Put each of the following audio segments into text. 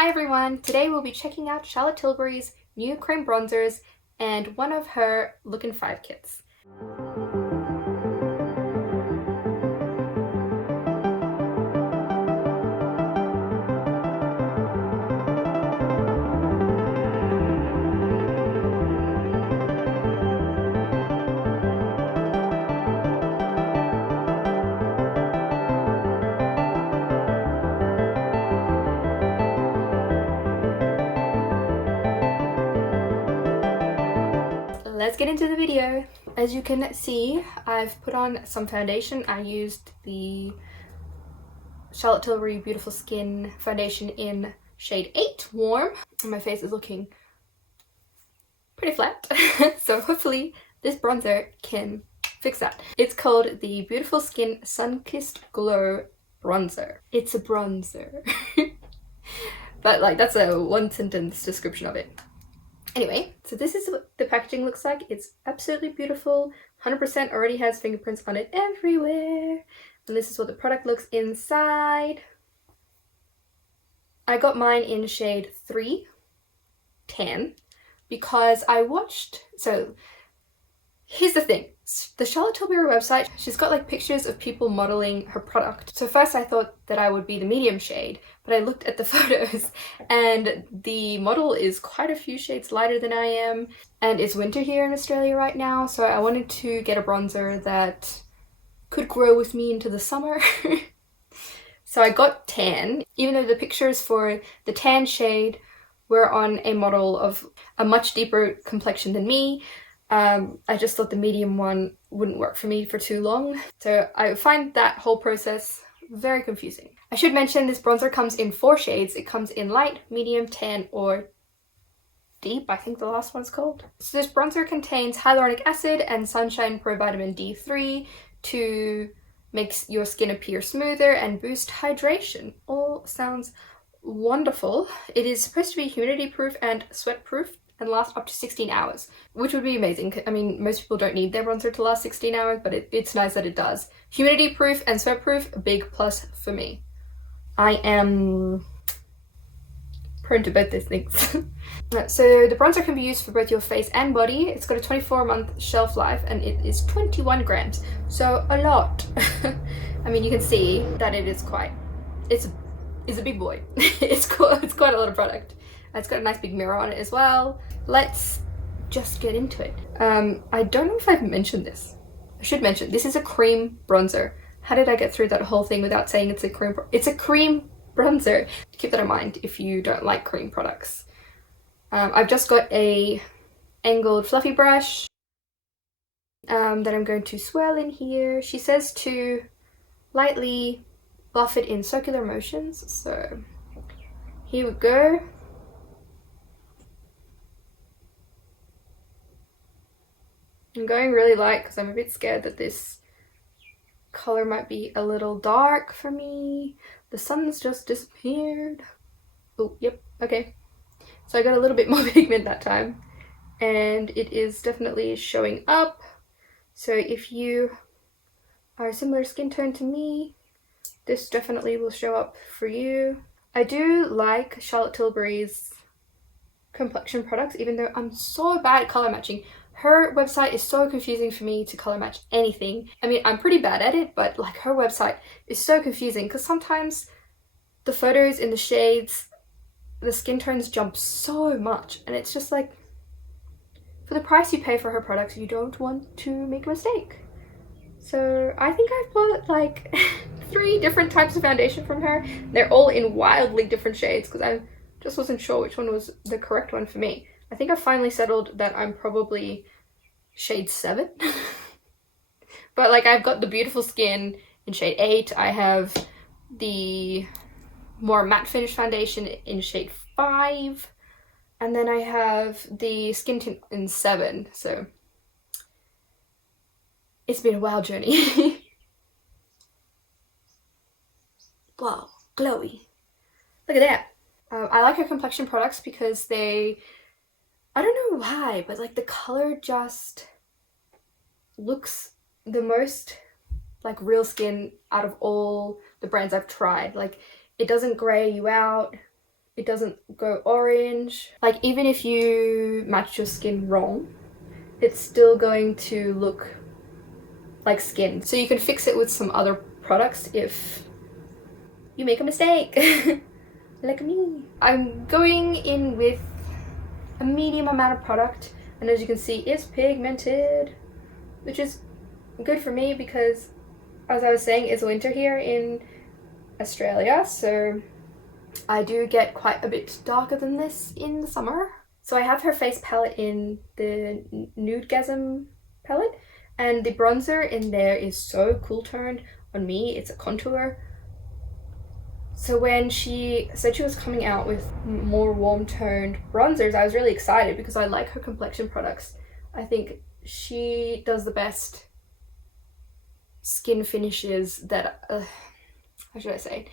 Hi everyone! Today we'll be checking out Charlotte Tilbury's new cream bronzers and one of her Look in 5 kits. Let's get into the video. As you can see, I've put on some foundation. I used the Charlotte Tilbury Beautiful Skin foundation in shade 8 Warm. And my face is looking pretty flat. So hopefully this bronzer can fix that. It's called the Beautiful Skin Sun-Kissed Glow Bronzer. It's a bronzer. But like, that's a one sentence description of it. Anyway, so this is what the packaging looks like. It's absolutely beautiful. 100% already has fingerprints on it everywhere. And this is what the product looks inside. I got mine in shade 3 Tan because I watched... So here's the thing. The Charlotte Tilbury website, she's got like pictures of people modeling her product. So first I thought that I would be the medium shade, but I looked at the photos and the model is quite a few shades lighter than I am, and it's winter here in Australia right now, so I wanted to get a bronzer that could grow with me into the summer. So I got tan, even though the pictures for the tan shade were on a model of a much deeper complexion than me. I just thought the medium one wouldn't work for me for too long. So I find that whole process very confusing. I should mention this bronzer comes in 4 shades. It comes in light, medium, tan, or deep, I think the last one's called. So this bronzer contains hyaluronic acid and sunshine pro vitamin D3 to make your skin appear smoother and boost hydration. All sounds wonderful. It is supposed to be humidity proof and sweat proof and last up to 16 hours, which would be amazing. I mean, most people don't need their bronzer to last 16 hours, but it's nice that it does. Humidity proof and sweat proof, a big plus for me. I am prone to both those things. So the bronzer can be used for both your face and body. It's got a 24-month shelf life and it is 21 grams, so a lot. I mean, you can see that it is quite, it's a big boy. It's quite a lot of product. It's got a nice big mirror on it as well. Let's just get into it. I don't know if I've mentioned this. I should mention, this is a cream bronzer. How did I get through that whole thing without saying it's a cream? It's a cream bronzer. Keep that in mind if you don't like cream products. I've just got a angled fluffy brush that I'm going to swirl in here. She says to lightly buff it in circular motions. So here we go. I'm going really light because I'm a bit scared that this color might be a little dark for me. The sun's just disappeared. Oh, yep, okay. So I got a little bit more pigment that time, and it is definitely showing up. So if you are a similar skin tone to me, this definitely will show up for you. I do like Charlotte Tilbury's complexion products, even though I'm so bad at color matching. Her website is so confusing for me to color match anything. I mean, I'm pretty bad at it, but like her website is so confusing because sometimes the photos in the shades, the skin tones jump so much, and it's just like, for the price you pay for her products, you don't want to make a mistake. So I think I've bought like 3 different types of foundation from her. They're all in wildly different shades because I just wasn't sure which one was the correct one for me. I think I finally settled that I'm probably shade 7. But like, I've got the Beautiful Skin in shade 8. I have the more matte finish foundation in shade 5. And then I have the Skin Tint in 7. So it's been a wild journey. Wow, glowy. Look at that. I like her complexion products because they, I don't know why, but like the color just looks the most like real skin out of all the brands I've tried. Like, it doesn't gray you out. It doesn't go orange. Like, even if you match your skin wrong, it's still going to look like skin. So you can fix it with some other products if you make a mistake. Like me. I'm going in with a medium amount of product, and as you can see, it's pigmented, which is good for me because, as I was saying, it's winter here in Australia, so I do get quite a bit darker than this in the summer. So I have her face palette in the Nudegasm palette, and the bronzer in there is so cool toned. On me, it's a contour. So when she said she was coming out with more warm toned bronzers, I was really excited because I like her complexion products. I think she does the best skin finishes that, how should I say?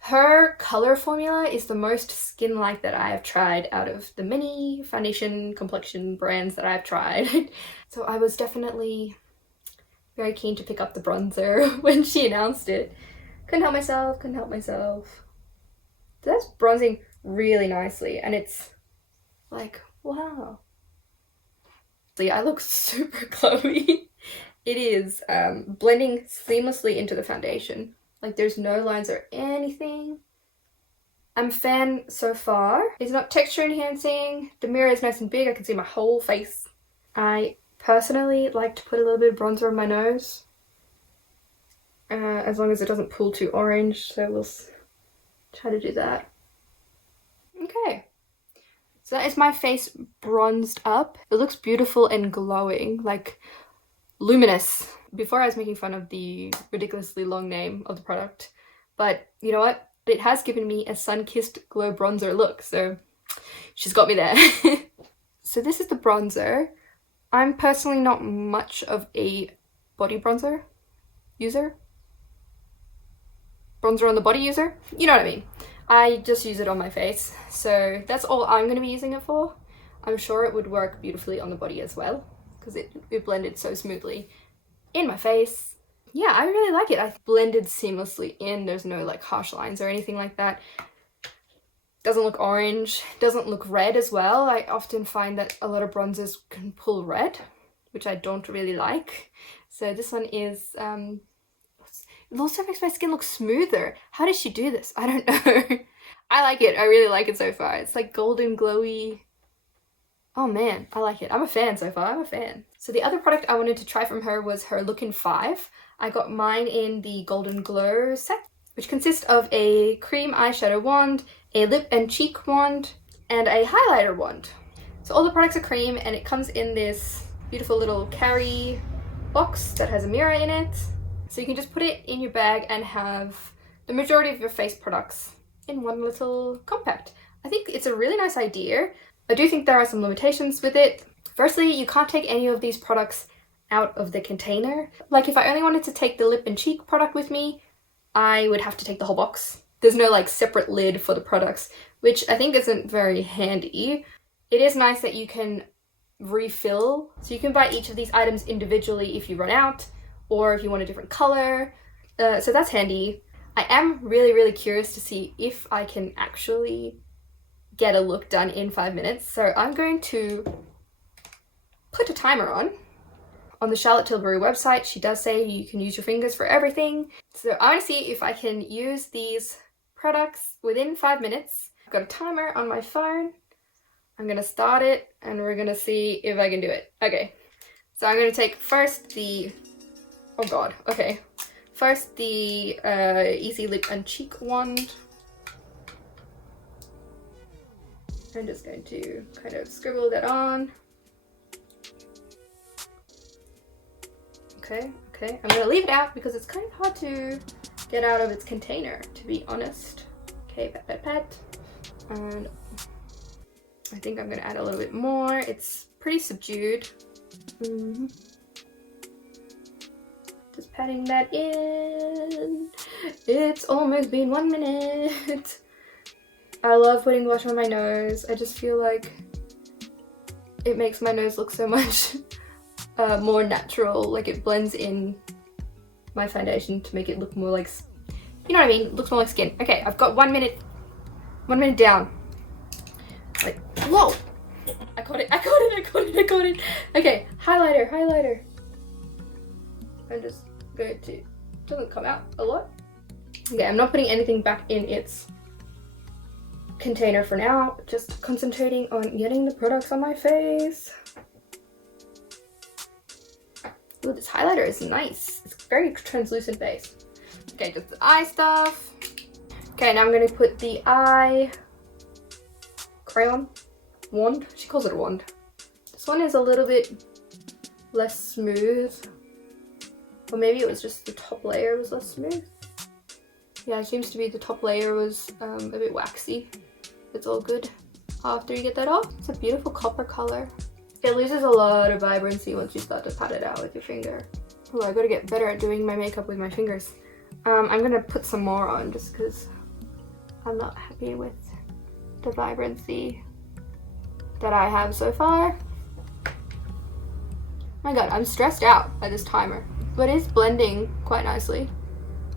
Her color formula is the most skin-like that I have tried out of the many foundation complexion brands that I've tried. So I was definitely very keen to pick up the bronzer when she announced it. Couldn't help myself, couldn't help myself. So that's bronzing really nicely, and it's like, wow. So yeah, I look super glowy. It is blending seamlessly into the foundation. Like, there's no lines or anything. I'm a fan so far. It's not texture enhancing. The mirror is nice and big. I can see my whole face. I personally like to put a little bit of bronzer on my nose. As long as it doesn't pull too orange, so we'll try to do that. Okay, so that is my face bronzed up. It looks beautiful and glowing, like luminous. Before I was making fun of the ridiculously long name of the product, but you know what? It has given me a sun-kissed glow bronzer look, so she's got me there. So this is the bronzer. I'm personally not much of a body bronzer user. Bronzer on the body user? You know what I mean. I just use it on my face, so that's all I'm going to be using it for. I'm sure it would work beautifully on the body as well, because it blended so smoothly in my face. Yeah, I really like it. I blended seamlessly in. There's no like harsh lines or anything like that. Doesn't look orange, doesn't look red as well. I often find that a lot of bronzers can pull red, which I don't really like. So this one is, it also makes my skin look smoother. How did she do this? I don't know. I like it. I really like it so far. It's like golden glowy. Oh man, I like it. I'm a fan so far. I'm a fan. So the other product I wanted to try from her was her Look in 5. I got mine in the Golden Glow set, which consists of a cream eyeshadow wand, a lip and cheek wand, and a highlighter wand. So all the products are cream, and it comes in this beautiful little carry box that has a mirror in it. So you can just put it in your bag and have the majority of your face products in one little compact. I think it's a really nice idea. I do think there are some limitations with it. Firstly, you can't take any of these products out of the container. Like, if I only wanted to take the lip and cheek product with me, I would have to take the whole box. There's no like separate lid for the products, which I think isn't very handy. It is nice that you can refill, so you can buy each of these items individually if you run out, or if you want a different color. So that's handy. I am really curious to see if I can actually get a look done in 5 minutes. So I'm going to put a timer on. On the Charlotte Tilbury website, she does say you can use your fingers for everything. So I want to see if I can use these products within 5 minutes. I've got a timer on my phone. I'm going to start it and we're going to see if I can do it. Okay, so I'm going to take first the, oh god, okay. First the Easy Lip and Cheek wand. I'm just going to kind of scribble that on. Okay, I'm gonna leave it out because it's kind of hard to get out of its container, to be honest. Okay, pat. And I think I'm gonna add a little bit more. It's pretty subdued. Just patting that in. It's almost been 1 minute. I love putting blush on my nose. I just feel like it makes my nose look so much more natural. Like, it blends in my foundation to make it look more like, you know what I mean? It looks more like skin. Okay, I've got 1 minute down. Whoa! I caught it. Okay, highlighter. I'm just going to, doesn't come out a lot. Okay, I'm not putting anything back in its container for now, just concentrating on getting the products on my face. Ooh, this highlighter is nice. It's very translucent base. Okay, just the eye stuff. Okay, now I'm going to put the eye crayon wand. She calls it a wand. This one is a little bit less smooth. Or maybe it was just the top layer was less smooth. Yeah, it seems to be the top layer was a bit waxy. It's all good after you get that off. It's a beautiful copper color. It loses a lot of vibrancy once you start to pat it out with your finger. Oh, I gotta get better at doing my makeup with my fingers. I'm gonna put some more on just because I'm not happy with the vibrancy that I have so far. My god, I'm stressed out by this timer. But it's blending quite nicely,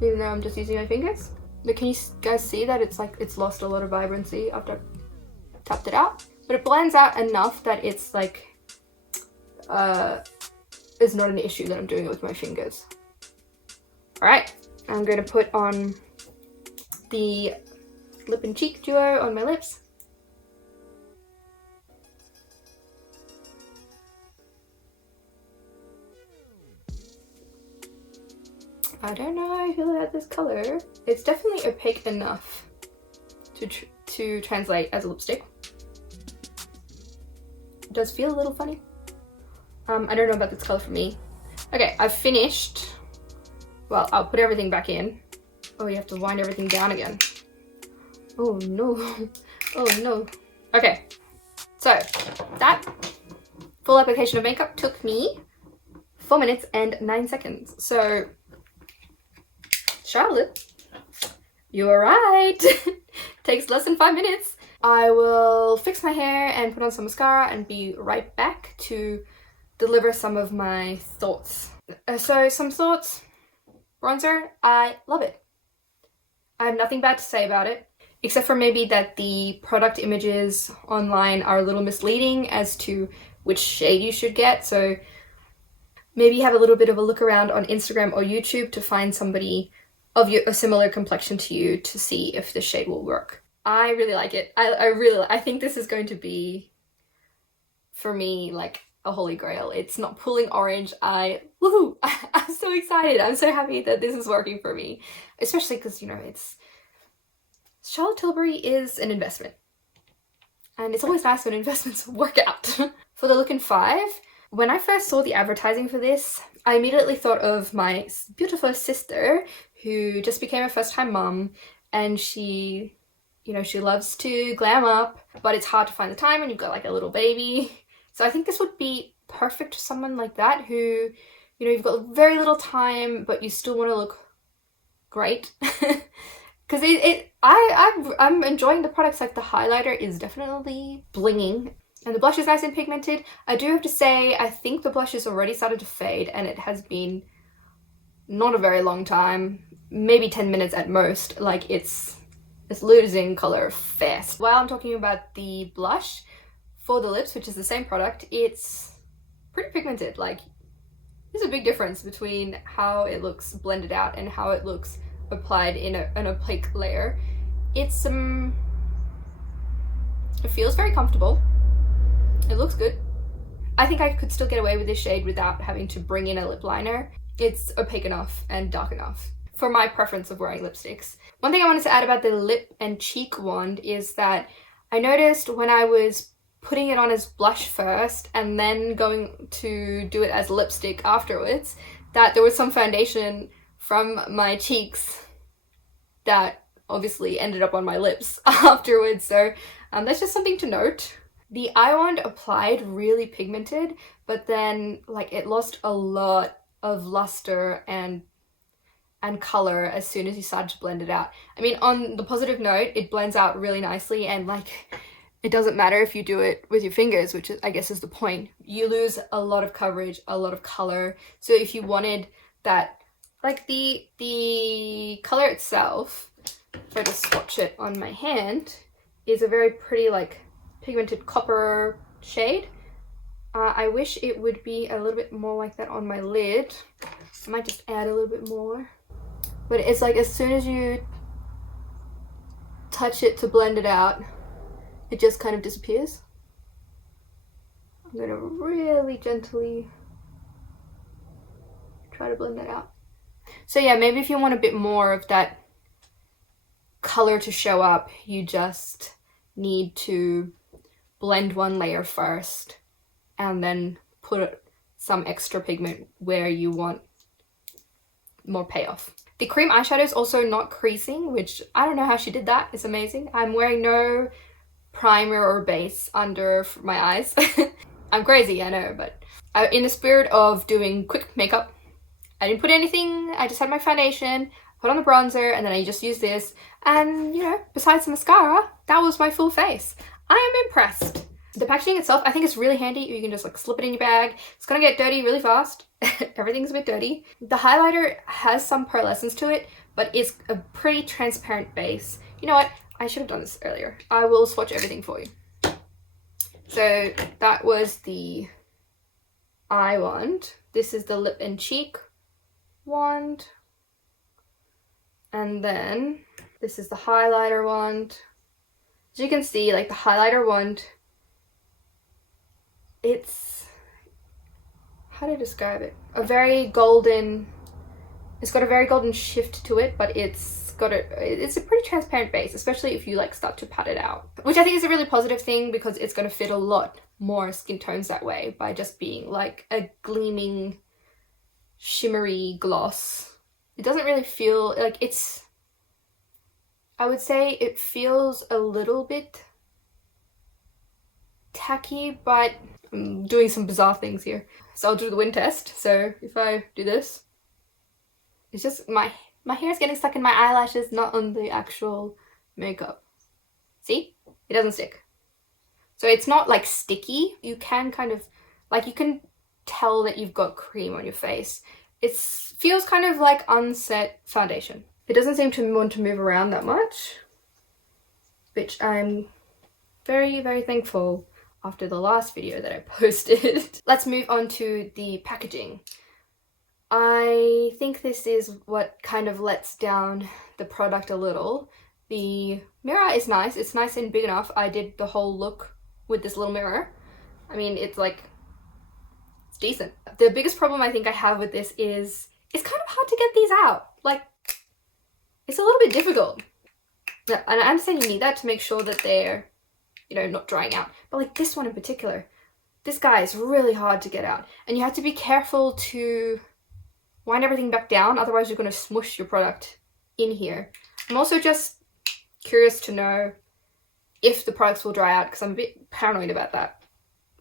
even though I'm just using my fingers. But can you guys see that it's like it's lost a lot of vibrancy after I tapped it out? But it blends out enough that it's like it's not an issue that I'm doing it with my fingers. Alright, I'm going to put on the lip and cheek duo on my lips. I don't know how I feel about this color. It's definitely opaque enough to translate as a lipstick. It does feel a little funny. I don't know about this color for me. Okay, I've finished. Well, I'll put everything back in. Oh, you have to wind everything down again. Oh no. Oh no. Okay, so that full application of makeup took me 4 minutes and 9 seconds. So Charlotte, you are right. Takes less than 5 minutes. I will fix my hair and put on some mascara and be right back to deliver some of my thoughts. So some thoughts. Bronzer, I love it. I have nothing bad to say about it, except for maybe that the product images online are a little misleading as to which shade you should get. So maybe have a little bit of a look around on Instagram or YouTube to find somebody of a similar complexion to you to see if the shade will work. I really like it. I think this is going to be, for me, like a holy grail. It's not pulling orange. Woohoo! I'm so excited. I'm so happy that this is working for me. Especially because, you know, Charlotte Tilbury is an investment. And it's always nice when investments work out. For the look in 5, when I first saw the advertising for this, I immediately thought of my beautiful sister who just became a first-time mum, and she, you know, she loves to glam up, but it's hard to find the time when you've got like a little baby. So I think this would be perfect for someone like that who, you know, you've got very little time, but you still want to look great. Because I'm enjoying the products. Like the highlighter is definitely blinging. And the blush is nice and pigmented. I do have to say, I think the blush has already started to fade, and it has been not a very long time, maybe 10 minutes at most. Like it's losing color fast. While I'm talking about the blush, for the lips, which is the same product, it's pretty pigmented. Like there's a big difference between how it looks blended out and how it looks applied in an opaque layer. It feels very comfortable. It looks good. I think I could still get away with this shade without having to bring in a lip liner. It's opaque enough and dark enough for my preference of wearing lipsticks. One thing I wanted to add about the lip and cheek wand is that I noticed when I was putting it on as blush first and then going to do it as lipstick afterwards, that there was some foundation from my cheeks that obviously ended up on my lips afterwards. So that's just something to note. The eye wand applied really pigmented, but then like it lost a lot of luster and color as soon as you started to blend it out. I mean, on the positive note, it blends out really nicely, and like it doesn't matter if you do it with your fingers, which is, I guess is the point. You lose a lot of coverage, a lot of color. So if you wanted that, like the color itself, if I just swatch it on my hand, is a very pretty like pigmented copper shade. I wish it would be a little bit more like that on my lid. I might just add a little bit more. But it's like as soon as you touch it to blend it out, it just kind of disappears. I'm gonna really gently try to blend that out. So yeah, maybe if you want a bit more of that color to show up, you just need to blend one layer first and then put some extra pigment where you want more payoff. The cream eyeshadow is also not creasing, which I don't know how she did that. It's amazing. I'm wearing no primer or base under my eyes. I'm crazy, I know, but in the spirit of doing quick makeup, I didn't put anything. I just had my foundation, put on the bronzer, and then I just used this. And, you know, besides the mascara, that was my full face. I am impressed. The packaging itself, I think it's really handy. You can just like slip it in your bag. It's gonna get dirty really fast. Everything's a bit dirty. The highlighter has some pearlescence to it, but it's a pretty transparent base. You know what? I should have done this earlier. I will swatch everything for you. So that was the eye wand. This is the lip and cheek wand. And then this is the highlighter wand. As you can see, like the highlighter wand, it's, how do I describe it? A very golden, it's got a very golden shift to it, but it's a pretty transparent base, especially if you like start to pat it out. Which I think is a really positive thing because it's going to fit a lot more skin tones that way by just being like a gleaming, shimmery gloss. It doesn't really feel like it's, I would say it feels a little bit tacky, but I'm doing some bizarre things here. So I'll do the wind test. So if I do this, it's just my hair is getting stuck in my eyelashes, not on the actual makeup. See? It doesn't stick. So it's not like sticky. You can kind of, like you can tell that you've got cream on your face. It feels kind of like unset foundation. It doesn't seem to want to move around that much, which I'm very, very thankful after the last video that I posted. Let's move on to the packaging. I think this is what kind of lets down the product a little. The mirror is nice. It's nice and big enough. I did the whole look with this little mirror. I mean, it's like, it's decent. The biggest problem I think I have with this is it's kind of hard to get these out. Like, it's a little bit difficult. Yeah, and I understand you need that to make sure that they're, you know, not drying out. But like this one in particular, this guy is really hard to get out. And you have to be careful to wind everything back down, otherwise you're going to smush your product in here. I'm also just curious to know if the products will dry out, because I'm a bit paranoid about that.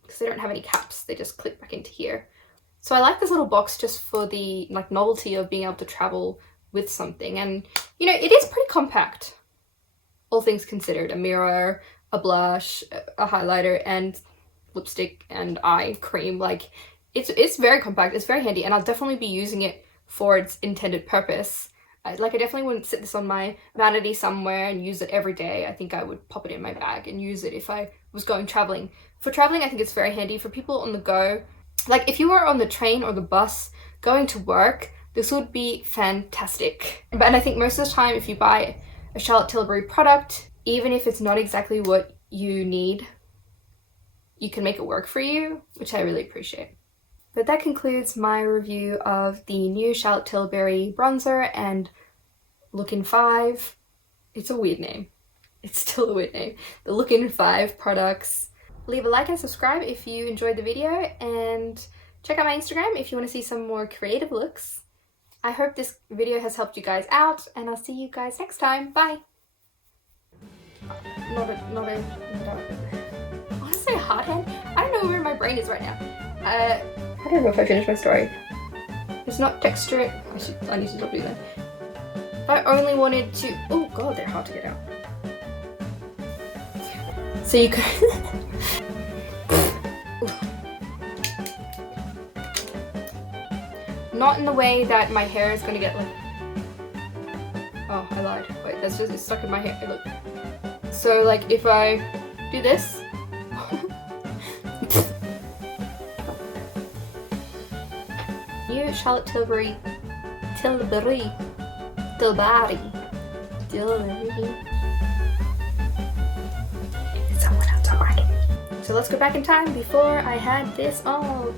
Because they don't have any caps, they just clip back into here. So I like this little box just for the like novelty of being able to travel with something. And, you know, it is pretty compact, all things considered. A mirror, a blush, a highlighter, and lipstick and eye cream. Like, it's very compact, it's very handy, and I'll definitely be using it for its intended purpose. I definitely wouldn't sit this on my vanity somewhere and use it every day. I think I would pop it in my bag and use it if I was going traveling. For traveling, I think it's very handy. For people on the go, like if you were on the train or the bus going to work, this would be fantastic. And I think most of the time if you buy a Charlotte Tilbury product, even if it's not exactly what you need, you can make it work for you, which I really appreciate. But that concludes my review of the new Charlotte Tilbury bronzer and Look in 5. It's a weird name. It's still a weird name. The Look in 5 products. Leave a like and subscribe if you enjoyed the video, and check out my Instagram if you want to see some more creative looks. I hope this video has helped you guys out, and I'll see you guys next time. Bye! I want to say hard hand? I don't know where my brain is right now. I don't know if I finished my story. It's not texture. I need to stop doing that. If I only wanted to... Oh god, they're hard to get out. So you could... Not in the way that my hair is gonna get like... Oh, I lied. Wait, that's just, it's stuck in my hair. Look. So like if I do this, new Charlotte Tilbury. So let's go back in time before I had this on.